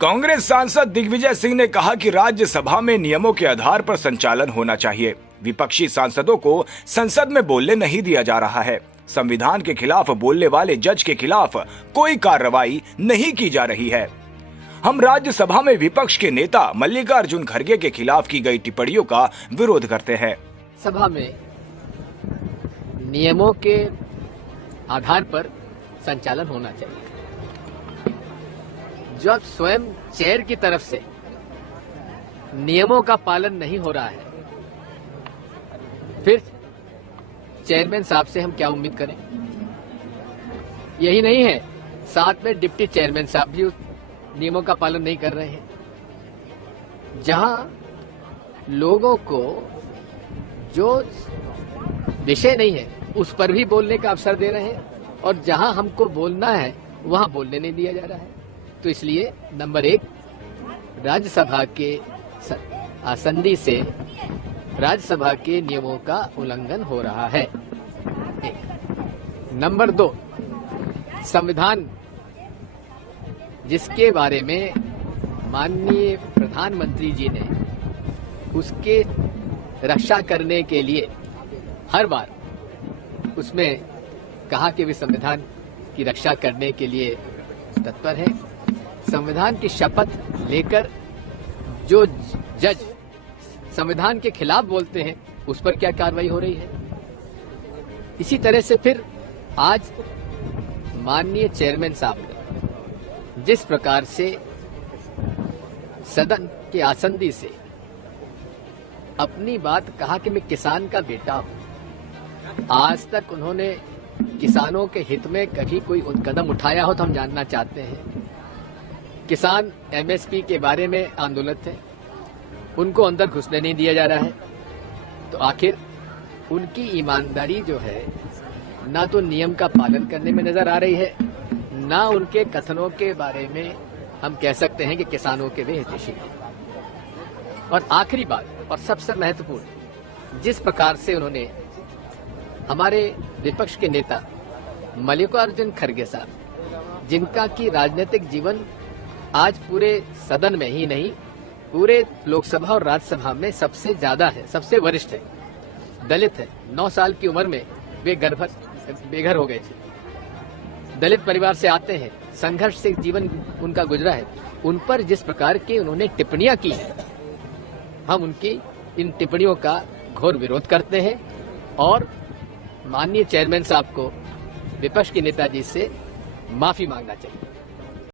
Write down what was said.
कांग्रेस सांसद दिग्विजय सिंह ने कहा कि राज्यसभा में नियमों के आधार पर संचालन होना चाहिए। विपक्षी सांसदों को संसद में बोलने नहीं दिया जा रहा है। संविधान के खिलाफ बोलने वाले जज के खिलाफ कोई कार्रवाई नहीं की जा रही है। हम राज्यसभा में विपक्ष के नेता मल्लिकार्जुन खड़गे के खिलाफ की गई टिप्पणियों का विरोध करते हैं। सभा में नियमों के आधार पर संचालन होना चाहिए। जब स्वयं चेयर की तरफ से नियमों का पालन नहीं हो रहा है, फिर चेयरमैन साहब से हम क्या उम्मीद करें। यही नहीं है, साथ में डिप्टी चेयरमैन साहब भी नियमों का पालन नहीं कर रहे हैं। जहां लोगों को जो विषय नहीं है उस पर भी बोलने का अवसर दे रहे हैं, और जहां हमको बोलना है वहां बोलने नहीं दिया जा रहा है। तो इसलिए नंबर 1, राज्यसभा के आसंदी से राज्यसभा के नियमों का उल्लंघन हो रहा है। नंबर 2, संविधान जिसके बारे में माननीय प्रधानमंत्री जी ने उसके रक्षा करने के लिए हर बार उसमें कहा कि वे संविधान की रक्षा करने के लिए तत्पर है। संविधान की शपथ लेकर जो जज संविधान के खिलाफ बोलते हैं उस पर क्या कार्रवाई हो रही है। इसी तरह से फिर आज माननीय चेयरमैन साहब ने जिस प्रकार से सदन के आसंदी से अपनी बात कहा कि मैं किसान का बेटा हूं, आज तक उन्होंने किसानों के हित में कभी कोई कदम उठाया हो तो हम जानना चाहते हैं। किसान एमएसपी के बारे में आंदोलित थे, उनको अंदर घुसने नहीं दिया जा रहा है। तो आखिर उनकी ईमानदारी जो है ना तो नियम का पालन करने में नजर आ रही है, ना उनके कथनों के बारे में हम कह सकते हैं कि किसानों के वे हितैषी हैं। और आखिरी बात और सबसे महत्वपूर्ण, जिस प्रकार से उन्होंने हमारे विपक्ष के नेता मल्लिकार्जुन खड़गे साहब, जिनका की राजनीतिक जीवन आज पूरे सदन में ही नहीं पूरे लोकसभा और राज्यसभा में सबसे ज्यादा है, सबसे वरिष्ठ है, दलित है, 9 साल की उम्र में वे बेघर हो गए थे, दलित परिवार से आते हैं, संघर्ष से जीवन उनका गुजरा है। उन पर जिस प्रकार की उन्होंने टिप्पणियां की हैं, हम उनकी इन टिप्पणियों का घोर विरोध करते हैं और माननीय चेयरमैन साहब को विपक्ष के नेताजी से माफी मांगना चाहिए।